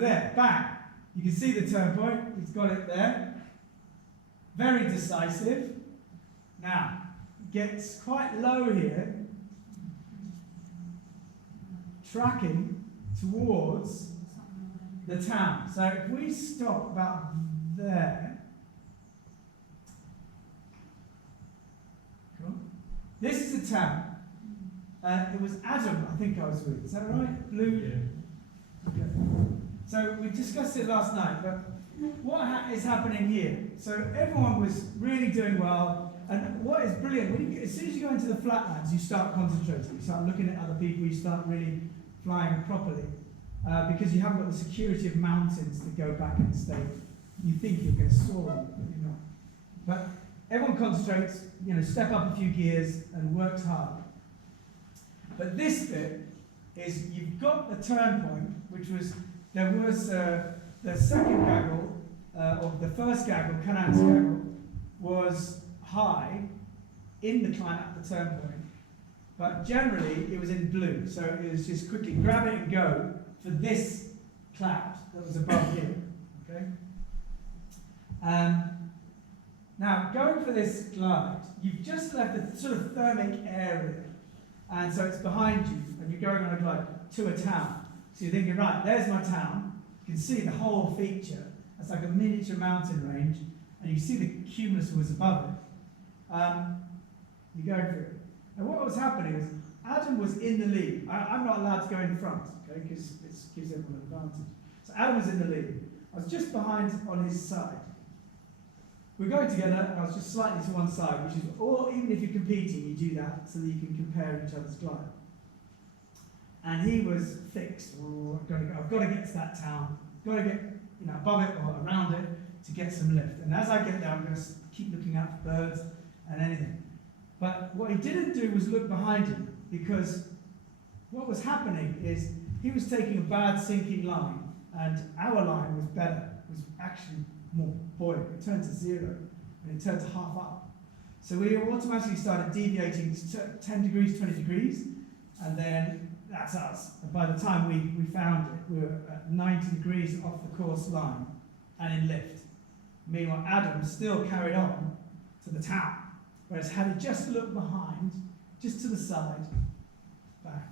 So there, bang. You can see the turn point. It's got it there. Very decisive. Now, it gets quite low here. Tracking towards the town. So if we stop about there. Cool. This is the town. It was Adam, I think I was with. Is that right? Blue? Yeah. Okay. So we discussed it last night, but what is happening here? So everyone was really doing well, and what is brilliant, when you get, as soon as you go into the flatlands, you start concentrating, you start looking at other people, you start really flying properly, because you haven't got the security of mountains to go back and stay. You think you're going to soar on, but you're not. But everyone concentrates, step up a few gears and works hard. But this bit is you've got the turn point, which was, there was the second gaggle, or the first gaggle, Canan's gaggle, was high in the climb at the turn point. But generally, it was in blue, so it was just quickly grab it and go for this cloud that was above here. Okay. Now, going for this glide, you've just left a sort of thermic area, and so it's behind you, and you're going on a glide to a town. So you're thinking, right, there's my town. You can see the whole feature. It's like a miniature mountain range, and you see the cumulus was above it. You're going through it. And what was happening is Adam was in the lead. I'm not allowed to go in front, okay, because it gives everyone an advantage. So Adam was in the lead. I was just behind on his side. We're going together, and I was just slightly to one side, which is, or even if you're competing, you do that so that you can compare each other's glide. And he was fixed. Oh, I've got to get to that town. Got to get above it or around it to get some lift. And as I get there, I'm going to keep looking out for birds and anything. But what he didn't do was look behind him, because what was happening is he was taking a bad sinking line, and our line was better. It was actually more buoyant. It turned to 0, and it turned to half up. So we automatically started deviating to 10 degrees, 20 degrees, and then that's us. And by the time we found it, we were at 90 degrees off the course line and in lift. Meanwhile, Adam still carried on to the town. Whereas had he just looked behind, just to the side, back,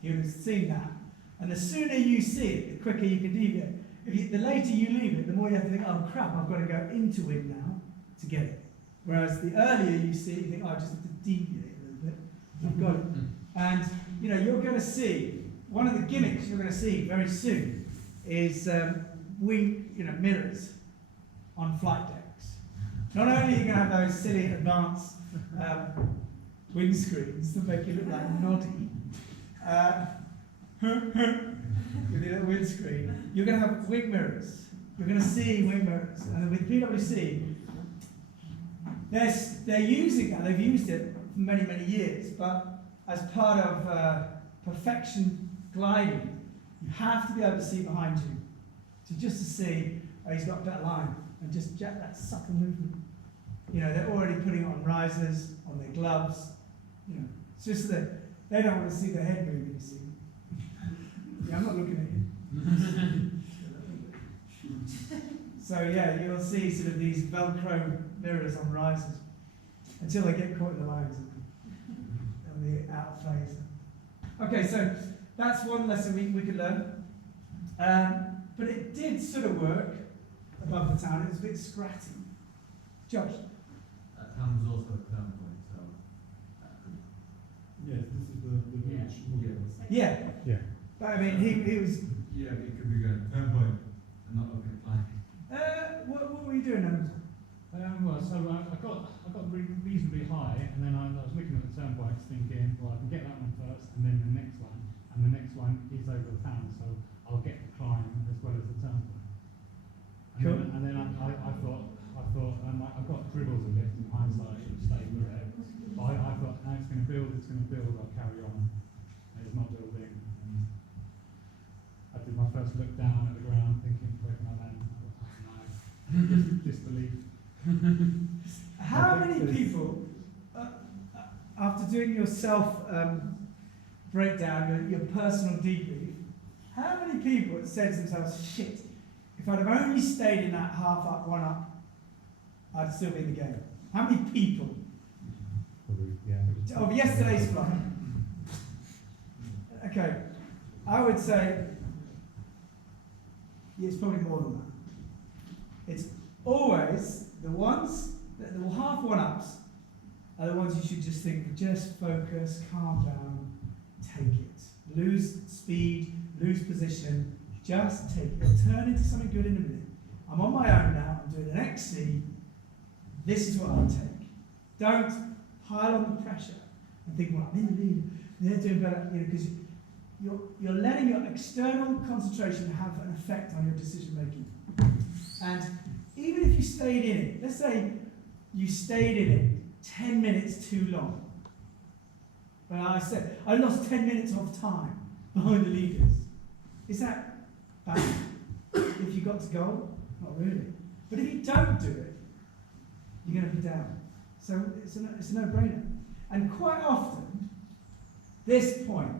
he would have seen that. And the sooner you see it, the quicker you can deviate. The later you leave it, the more you have to think, oh crap, I've got to go into wind now to get it. Whereas the earlier you see it, you think, oh, I just have to deviate a little bit. I've got it. And you're going to see, one of the gimmicks you're going to see very soon is mirrors on flight decks. Not only are you going to have those silly advanced windscreens that make you look like Noddy, with your little windscreen, you're going to have wing mirrors. You're going to see wing mirrors. And with PwC, they're using that. They've used it for many, many years. But as part of perfection gliding, you have to be able to see behind you, just to see he's got that line and just jet that subtle movement. They're already putting it on risers, on their gloves. It's just that they don't want to see their head moving. You see. Yeah, I'm not looking at you. So yeah, you'll see sort of these Velcro mirrors on risers until they get caught in the lines and the out of phase. Okay, so that's one lesson we could learn. But it did sort of work above the town. It was a bit scratty. Josh? That town was also a turn point, so that could... Yes, this is the village. Yeah. Yeah. But I mean, he was... Yeah, it could be going turn point and not looking at flying. What were you doing, Adam? I got reasonably high, and then I was looking at the turn points thinking, well, I can get that one first, and then the next one, and the next one is over the town, so I'll get the climb as well as the turn point. Cool. And then I thought I've got dribbles of lift in hindsight, I should have stayed with it. But I thought, no, it's going to build, I'll carry on. And it's not building. And I did my first look down at the ground, thinking, where can I land? No, disbelief. How many people, after doing your self breakdown, your personal debrief, How many people have said to themselves, shit, if I'd have only stayed in that half up, one up, I'd still be in the game? How many people Probably, yeah. of yesterday's flight? Okay, I would say it's probably more than that. It's always the ones, the half one-ups are the ones you should just think, just focus, calm down, take it. Lose speed, lose position, just take it. It'll turn into something good in a minute. I'm on my own now, I'm doing an XC, this is what I'll take. Don't pile on the pressure and think, well, I'm in the lead, they're doing better, because you're letting your external concentration have an effect on your decision making. And even if you stayed in it, let's say you stayed in it 10 minutes too long. Well, I said, I lost 10 minutes of time behind the leaders. Is that bad? If you got to goal? Not really. But if you don't do it, you're going to be down. So it's a no-brainer. And quite often, this point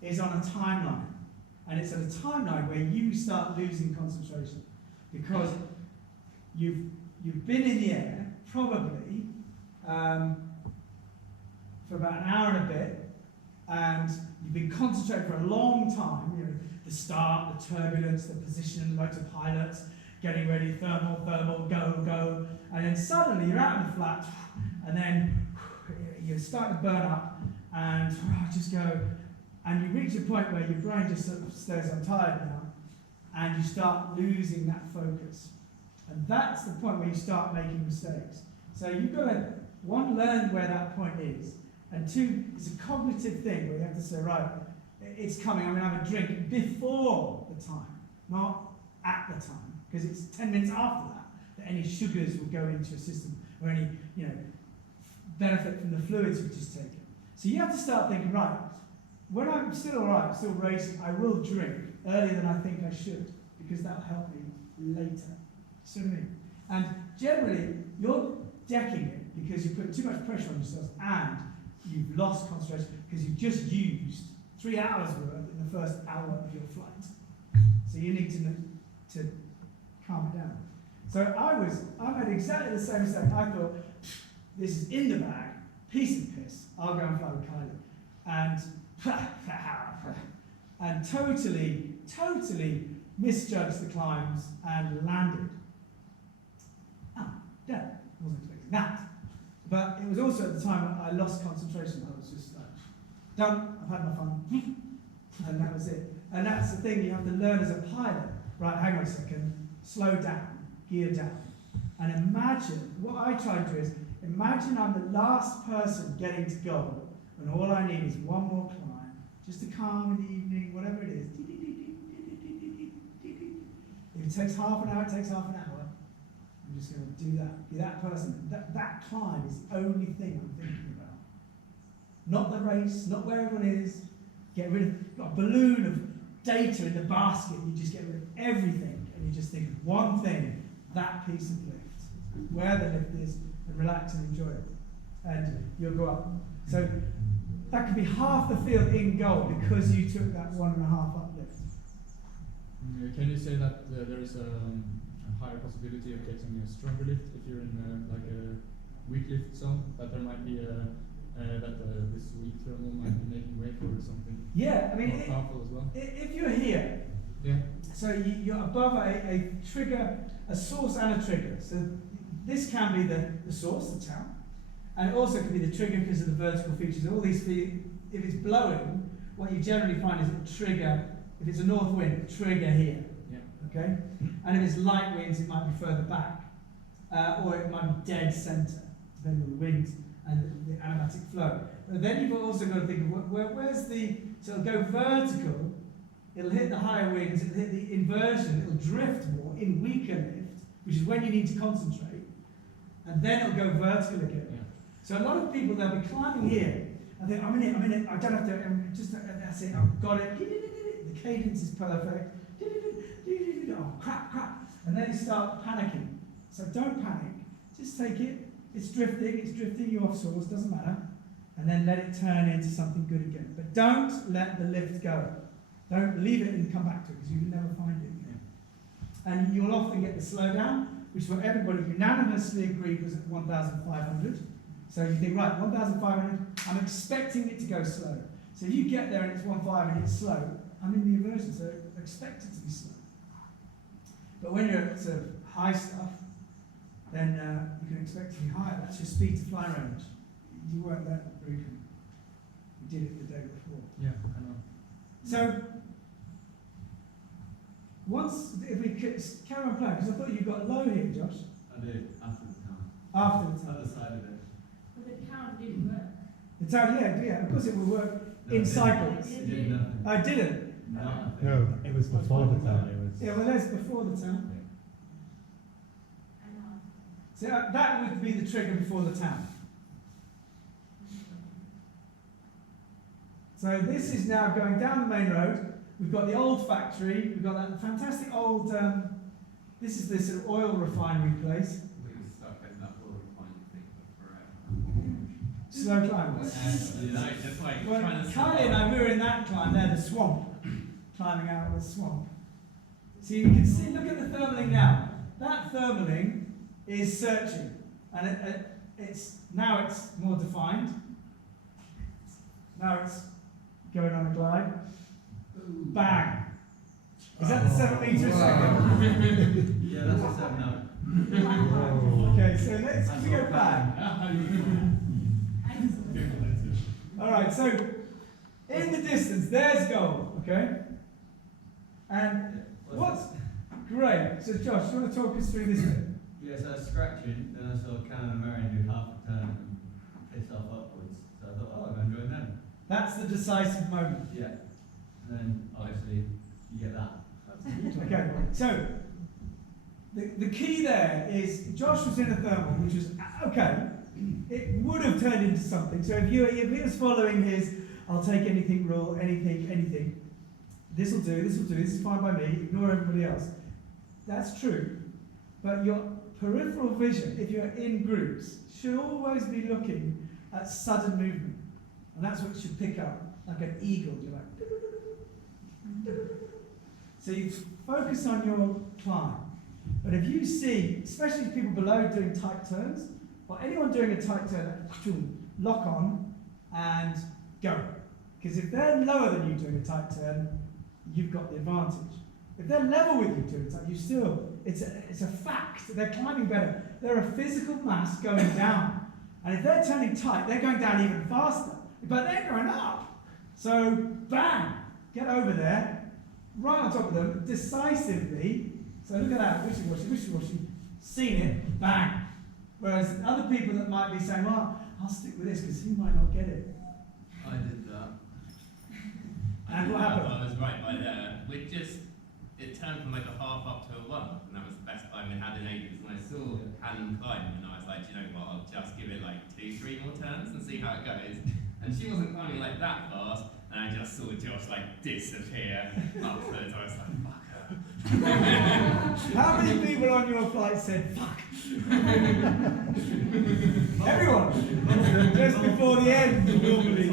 is on a timeline. And it's at a timeline where you start losing concentration. Because you've been in the air, probably, for about an hour and a bit, and you've been concentrating for a long time, the start, the turbulence, the position, motor pilots, getting ready, thermal, go, and then suddenly you're out in the flat, and then you start to burn up, and just go, and you reach a point where your brain just sort of says, I'm tired now, and you start losing that focus. And that's the point where you start making mistakes. So you've got to, one, learn where that point is, and two, it's a cognitive thing where you have to say, right, it's coming, I'm going to have a drink before the time, not at the time, because it's 10 minutes after that any sugars will go into your system, or any benefit from the fluids you've just taken. So you have to start thinking, right, when I'm still all right, still racing, I will drink earlier than I think I should, because that'll help me later. See what I mean? And generally, you're decking it because you put too much pressure on yourself, and you've lost concentration because you've just used 3 hours worth in the first hour of your flight. So you need to calm it down. So I made exactly the same mistake. I thought, this is in the bag, piece of piss, I'll go and fly with Kylie. And totally misjudged the climbs and landed. Yeah, wasn't expecting that. But it was also at the time I lost concentration. I was just like, done, I've had my fun. And that was it. And that's the thing you have to learn as a pilot. Right, hang on a second, slow down, gear down. And imagine, what I try to do is, imagine I'm the last person getting to go, and all I need is one more climb, just to calm in the evening, whatever it is. If it takes half an hour, it takes half an hour. I'm just going to do that. Be that person. That climb is the only thing I'm thinking about. Not the race, not where everyone is. Get rid of got a balloon of data in the basket. You just get rid of everything, and you just think of one thing: that piece of lift, where the lift is, and relax and enjoy it. And you'll go up. So that could be half the field in goal because you took that 1.5 uplift. Can you say that there is a higher possibility of getting a stronger lift if you're in like a weak lift zone? That there might be this weak thermal might be making way for something. Yeah, I mean, more powerful as well. If you're here, Yeah. so you're above a trigger, a source and a trigger. So this can be the source, the town, and it also can be the trigger because of the vertical features. All these, if it's blowing, what you generally find is a trigger. If it's a north wind, trigger here. Yeah. Okay, and if it's light winds, it might be further back, or it might be dead centre, depending on the wind and the animatic flow. But then you've also got to think of where's the, so it'll go vertical, it'll hit the higher winds, it'll hit the inversion, it'll drift more in weaker lift, which is when you need to concentrate, and then it'll go vertical again. Yeah. So a lot of people, they'll be climbing here, and think, I'm in it, I don't have to, that's it, I've got it, the cadence is perfect, oh crap, and then you start panicking. So don't panic, just take it, it's drifting, you're off source, doesn't matter, and then let it turn into something good again. But don't let the lift go. Don't leave it and come back to it because you will never find it again. And you'll often get the slowdown, which is what everybody unanimously agreed was at 1,500. So you think, right, 1,500, I'm expecting it to go slow. So if you get there and it's 1,500 and it's slow, I'm in the inversion, so expect it to be slow. But when you're at sort of high stuff, then you can expect to be higher. That's your speed to fly range. You weren't there at briefing. You did it the day before. Yeah, I know. So, if we carry on playing, because I thought you got low here, Josh. I did, after the town. After the time. Other side of it. But the count didn't work. The town, yeah, of course it will work No, in it cycles. It did nothing. I didn't. No, it was before the town. It was. Yeah, well, that's before the town. I know. So that would be the trigger before the town. So this is now going down the main road. We've got the old factory. We've got that fantastic old. This is this sort of oil refinery place. We were stuck in that little refining thing for forever. Slow climb. That's why you're Well, trying to Kylie and I, we were in that climb there, the swamp, climbing out of the swamp. So you can see, look at the thermaling now. That thermaling is searching, and it's more defined. Now it's going on a glide. Bang! Is that the 7 meters a second? Yeah, that's a 7 now. Okay, so let's go back. All right, so in the distance, there's goal, okay? And what's great? So Josh, you want to talk us through this bit? Yeah, so I was scratching, then I saw Canon and Marion do half a turn and piss off upwards. So I thought, oh, I'm going to join them. That's the decisive moment. Yeah. And then obviously you get that. Okay, so the key there is Josh was in a thermal, which was okay. It would have turned into something. So if he was following his, I'll take anything rule, anything. This will do. This is fine by me. Ignore everybody else. That's true, but your peripheral vision, if you're in groups, should always be looking at sudden movement, and that's what you should pick up, like an eagle. You're like. So you focus on your climb. But if you see, especially people below doing tight turns, or anyone doing a tight turn, lock on and go. Because if they're lower than you doing a tight turn, you've got the advantage. If they're level with you doing tight, you still, it's a fact. They're climbing better. They're a physical mass going down. And if they're turning tight, they're going down even faster. But they're going up. So, bang, get over there. Right on top of them, decisively. So look at that, wishy-washy, seen it, bang. Whereas other people that might be saying, well, I'll stick with this because he might not get it. I did that. And what happened? I was right by there. It turned from like a half up to a 1, and that was the best climb we had in ages. And I saw Hannah climb, and I was like, do you know what, I'll just give it like 2-3 more turns and see how it goes. And she wasn't climbing like that fast, and I just saw Josh like disappear upwards. I was like, fuck her. How many people on your flight said, fuck? Everyone. Just before the end, normally.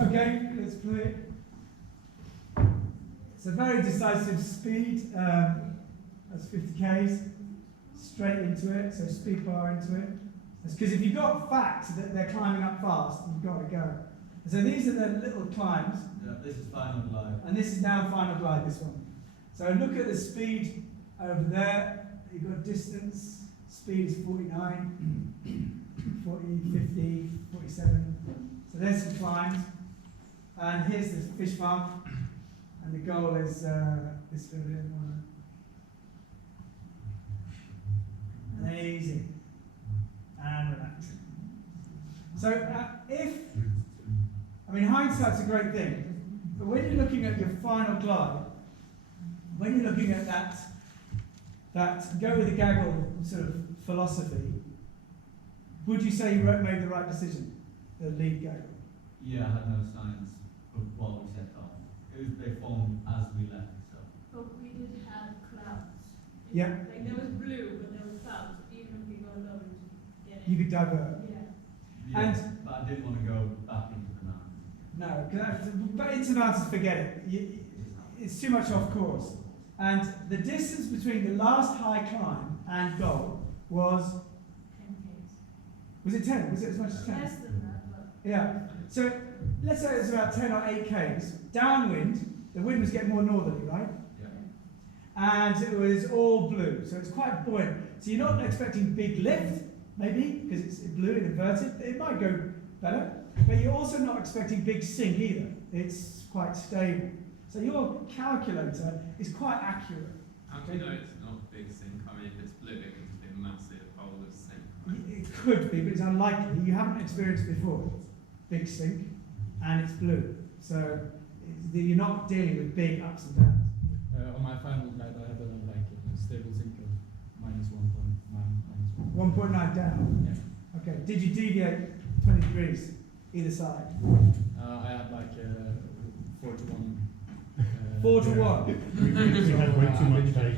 Okay, let's play it. It's a very decisive speed. That's 50 k's. Straight into it, so speed bar into it. Because if you've got facts that they're climbing up fast, you've got to go. So these are the little climbs. Yeah, this is final glide. And this is now final glide, this one. So look at the speed over there. You've got distance. Speed is 49, 40, 50, 47. So there's some climbs. And here's the fish farm. And the goal is this field here. Easy. And relaxing. So hindsight's a great thing, but when you're looking at your final glide, when you're looking at that go with the gaggle sort of philosophy, would you say you made the right decision, the lead gaggle? Yeah, I had no signs of what we set off. They formed as we left, so. But we did have clouds. Yeah. Like there was blue, but there was clouds. Even if we got low, we You could divert. yeah. And- But I didn't want to go back into the mountain. No, but intermountains, forget it. It's too much off course. And the distance between the last high climb and goal was 10 Ks. was it 10? Was it as much as 10? Less than that, but Yeah. So let's say it's about 10 or 8 Ks. Downwind, the wind was getting more northerly, right? Yeah. And it was all blue, so it's quite buoyant. So you're not expecting big lift, maybe, because it's blue and inverted. It might go better, but you're also not expecting big sink either. It's quite stable. So your calculator is quite accurate. How do you know it's not big sink? I mean, if it's blue, it could just be a massive hole of sink. Right? It could be, but it's unlikely. You haven't experienced before. Big sink, and it's blue. So you're not dealing with big ups and downs. On my final guide, I had a stable sink of -1.9. 1.9 down. Yeah. Okay. Did you deviate 20 degrees either side? I had 4 to 1. 4 to 1. We had way too much data.